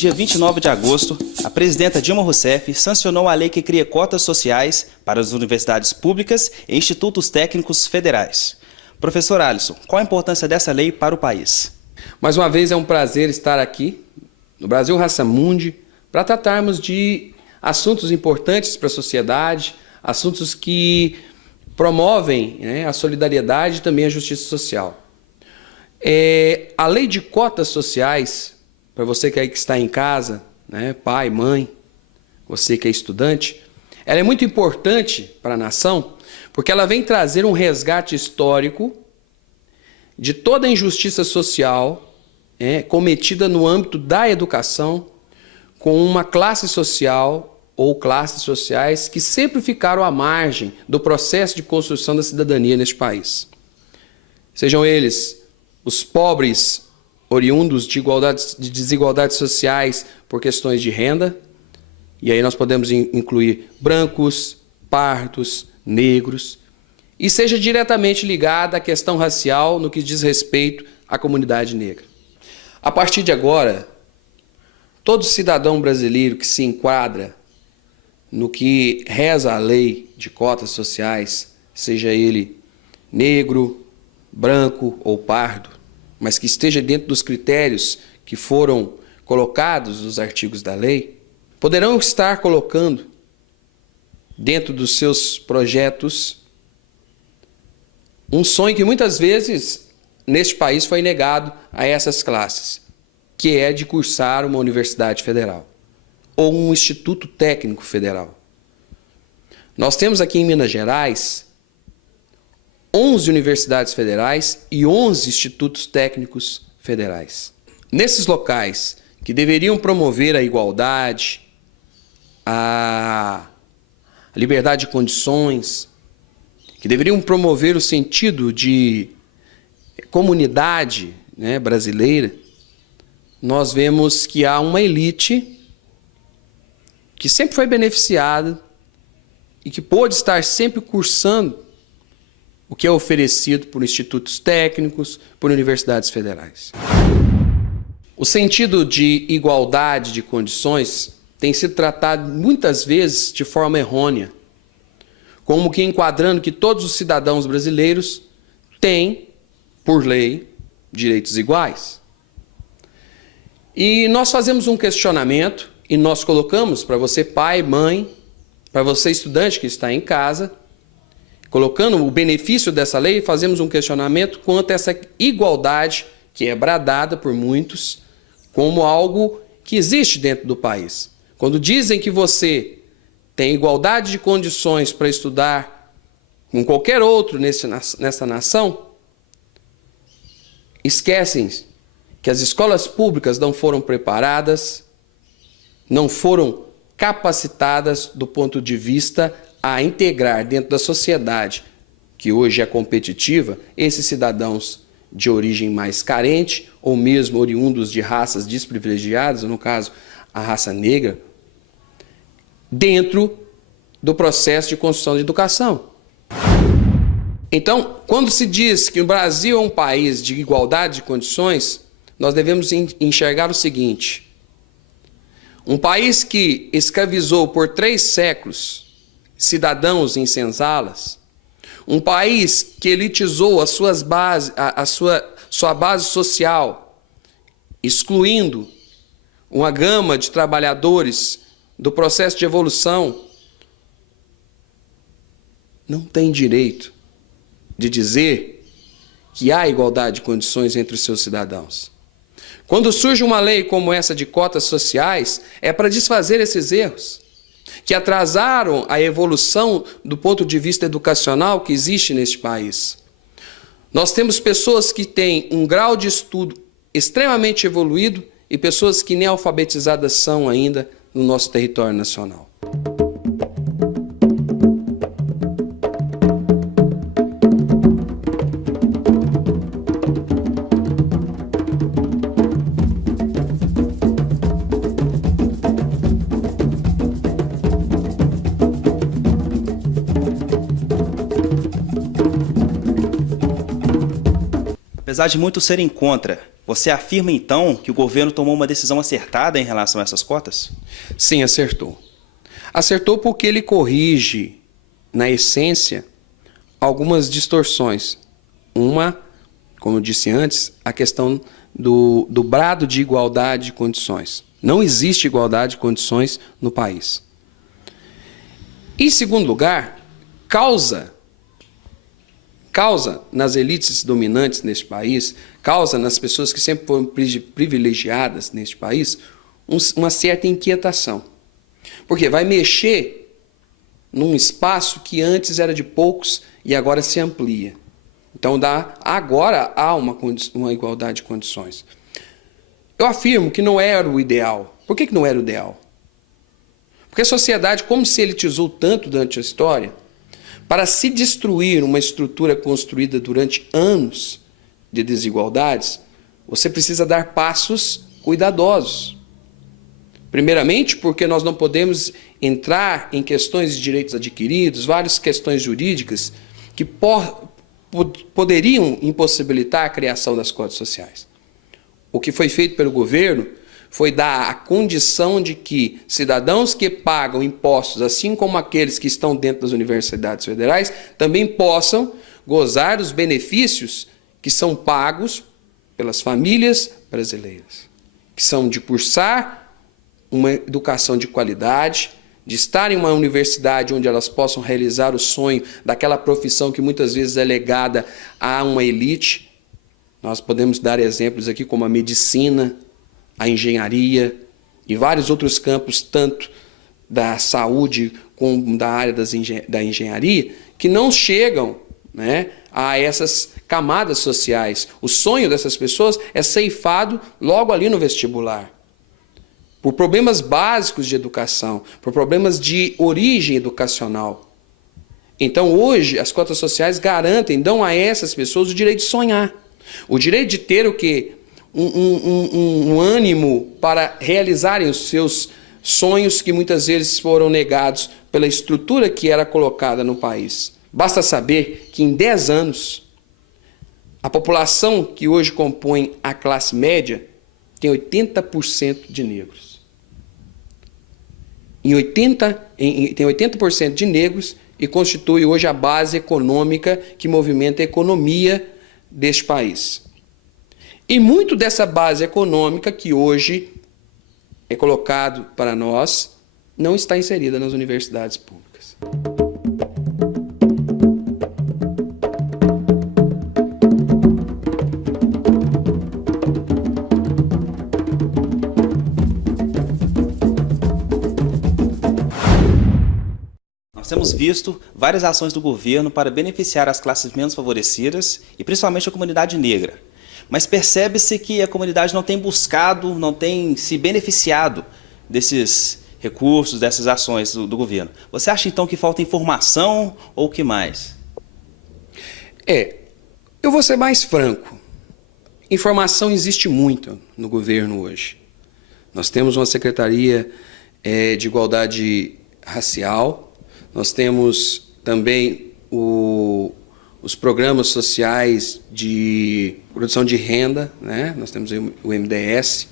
dia 29 de agosto, a presidenta Dilma Rousseff sancionou a lei que cria cotas sociais para as universidades públicas e institutos técnicos federais. Professor Alisson, qual a importância dessa lei para o país? Mais uma vez é um prazer estar aqui no Brasil Raça Mundi para tratarmos de assuntos importantes para a sociedade, assuntos que promovem a solidariedade e também a justiça social. A lei de cotas sociais, para você que está em casa, pai, mãe, você que é estudante, ela é muito importante para a nação porque ela vem trazer um resgate histórico de toda a injustiça social cometida no âmbito da educação com uma classe social ou classes sociais que sempre ficaram à margem do processo de construção da cidadania neste país. Sejam eles os pobres oriundos de desigualdades sociais por questões de renda, e aí nós podemos incluir brancos, pardos, negros, e seja diretamente ligada à questão racial no que diz respeito à comunidade negra. A partir de agora, todo cidadão brasileiro que se enquadra no que reza a lei de cotas sociais, seja ele negro, branco ou pardo, mas que esteja dentro dos critérios que foram colocados nos artigos da lei, poderão estar colocando dentro dos seus projetos um sonho que muitas vezes neste país foi negado a essas classes, que é de cursar uma universidade federal ou um instituto técnico federal. Nós temos aqui em Minas Gerais 11 universidades federais e 11 institutos técnicos federais. Nesses locais que deveriam promover a igualdade, a liberdade de condições, que deveriam promover o sentido de comunidade brasileira, nós vemos que há uma elite que sempre foi beneficiada e que pôde estar sempre cursando o que é oferecido por institutos técnicos, por universidades federais. O sentido de igualdade de condições tem sido tratado muitas vezes de forma errônea, como que enquadrando que todos os cidadãos brasileiros têm, por lei, direitos iguais. E nós fazemos um questionamento e nós colocamos para você pai, mãe, para você estudante que está em casa, colocando o benefício dessa lei, fazemos um questionamento quanto a essa igualdade que é bradada por muitos como algo que existe dentro do país. Quando dizem que você tem igualdade de condições para estudar com qualquer outro nessa nação, esquecem que as escolas públicas não foram preparadas, não foram capacitadas do ponto de vista a integrar dentro da sociedade, que hoje é competitiva, esses cidadãos de origem mais carente, ou mesmo oriundos de raças desprivilegiadas, no caso, a raça negra, dentro do processo de construção de educação. Então, quando se diz que o Brasil é um país de igualdade de condições, nós devemos enxergar o seguinte: um país que escravizou por 3 séculos cidadãos em senzalas, um país que elitizou as suas bases, sua base social, excluindo uma gama de trabalhadores do processo de evolução, não tem direito de dizer que há igualdade de condições entre os seus cidadãos. Quando surge uma lei como essa de cotas sociais, é para desfazer esses erros que atrasaram a evolução do ponto de vista educacional que existe neste país. Nós temos pessoas que têm um grau de estudo extremamente evoluído e pessoas que nem alfabetizadas são ainda no nosso território nacional. Apesar de muitos serem contra, Você afirma, então, que o governo tomou uma decisão acertada em relação a essas cotas? Sim, acertou. Acertou porque ele corrige, na essência, algumas distorções. Uma, como eu disse antes, a questão do brado de igualdade de condições. Não existe igualdade de condições no país. Em segundo lugar, causa nas elites dominantes neste país, causa nas pessoas que sempre foram privilegiadas neste país, uma certa inquietação. Porque vai mexer num espaço que antes era de poucos e agora se amplia. Então, agora há uma igualdade de condições. Eu afirmo que não era o ideal. Por que não era o ideal? Porque a sociedade, como se elitizou tanto durante a história, para se destruir uma estrutura construída durante anos de desigualdades, você precisa dar passos cuidadosos. Primeiramente, porque nós não podemos entrar em questões de direitos adquiridos, várias questões jurídicas que poderiam impossibilitar a criação das cotas sociais. O que foi feito pelo governo foi dar a condição de que cidadãos que pagam impostos, assim como aqueles que estão dentro das universidades federais, também possam gozar dos benefícios que são pagos pelas famílias brasileiras, que são de cursar uma educação de qualidade, de estar em uma universidade onde elas possam realizar o sonho daquela profissão que muitas vezes é legada a uma elite. Nós podemos dar exemplos aqui como a medicina, a engenharia e vários outros campos, tanto da saúde como da área da engenharia, que não chegam, né, a essas camadas sociais. O sonho dessas pessoas é ceifado logo ali no vestibular, por problemas básicos de educação, por problemas de origem educacional. Então, hoje, as cotas sociais dão a essas pessoas o direito de sonhar, o direito de ter o quê? Um ânimo para realizarem os seus sonhos que muitas vezes foram negados pela estrutura que era colocada no país. Basta saber que em 10 anos, a população que hoje compõe a classe média tem 80% de negros. Tem 80% de negros e constitui hoje a base econômica que movimenta a economia deste país. E muito dessa base econômica que hoje é colocado para nós não está inserida nas universidades públicas. Nós temos visto várias ações do governo para beneficiar as classes menos favorecidas e principalmente a comunidade negra. Mas percebe-se que a comunidade não tem buscado, não tem se beneficiado desses recursos, dessas ações do governo. Você acha então que falta informação ou o que mais? Eu vou ser mais franco. Informação existe muito no governo hoje. Nós temos uma Secretaria de Igualdade Racial, nós temos também os programas sociais de produção de renda, né? Nós temos o MDS.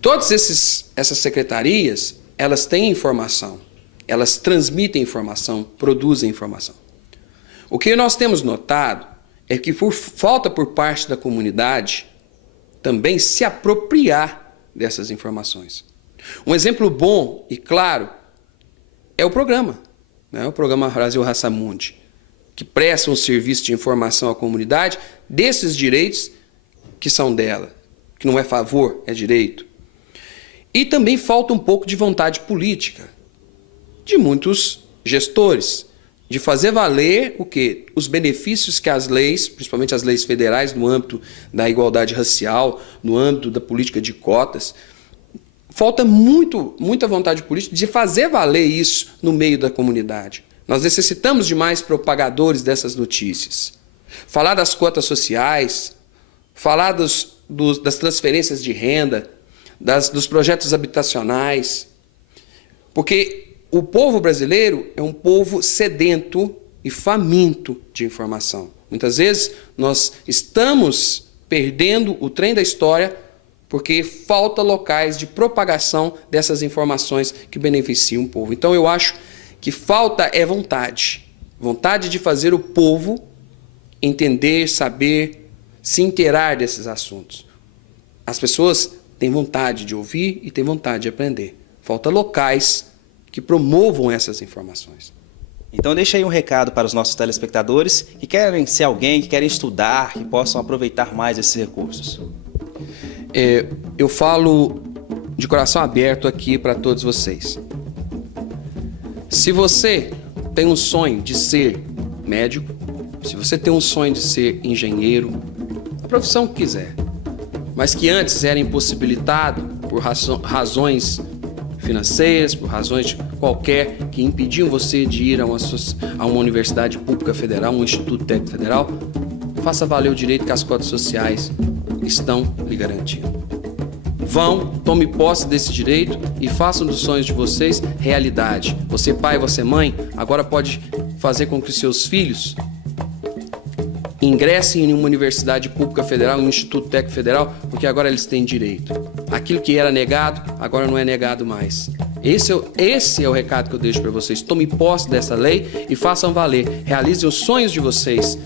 Todas essas secretarias, elas têm informação, elas transmitem informação, produzem informação. O que nós temos notado é que falta por parte da comunidade também se apropriar dessas informações. Um exemplo bom e claro é o programa, né? O programa Brasil Raça Mundi, que presta um serviço de informação à comunidade desses direitos que são dela, que não é favor, é direito. E também falta um pouco de vontade política de muitos gestores, de fazer valer o quê? Os benefícios que as leis, principalmente as leis federais no âmbito da igualdade racial, no âmbito da política de cotas, falta muita vontade política de fazer valer isso no meio da comunidade. Nós necessitamos de mais propagadores dessas notícias. Falar das cotas sociais, falar das transferências de renda, dos projetos habitacionais. Porque o povo brasileiro é um povo sedento e faminto de informação. Muitas vezes nós estamos perdendo o trem da história porque falta locais de propagação dessas informações que beneficiam o povo. Então eu acho que falta é vontade. Vontade de fazer o povo entender, saber, se inteirar desses assuntos. As pessoas têm vontade de ouvir e têm vontade de aprender. Falta locais que promovam essas informações. Então deixa aí um recado para os nossos telespectadores que querem ser alguém, que querem estudar, que possam aproveitar mais esses recursos. Eu falo de coração aberto aqui para todos vocês. Se você tem um sonho de ser médico, se você tem um sonho de ser engenheiro, a profissão que quiser, mas que antes era impossibilitado por razões financeiras, por razões qualquer que impediam você de ir a uma universidade pública federal, um instituto técnico federal, faça valer o direito que as cotas sociais estão lhe garantindo. Vão, tome posse desse direito e façam dos sonhos de vocês realidade. Você pai, você mãe, agora pode fazer com que os seus filhos ingressem em uma universidade pública federal, um instituto técnico federal, porque agora eles têm direito. Aquilo que era negado, agora não é negado mais. Esse é o recado que eu deixo para vocês. Tome posse dessa lei e façam valer. Realizem os sonhos de vocês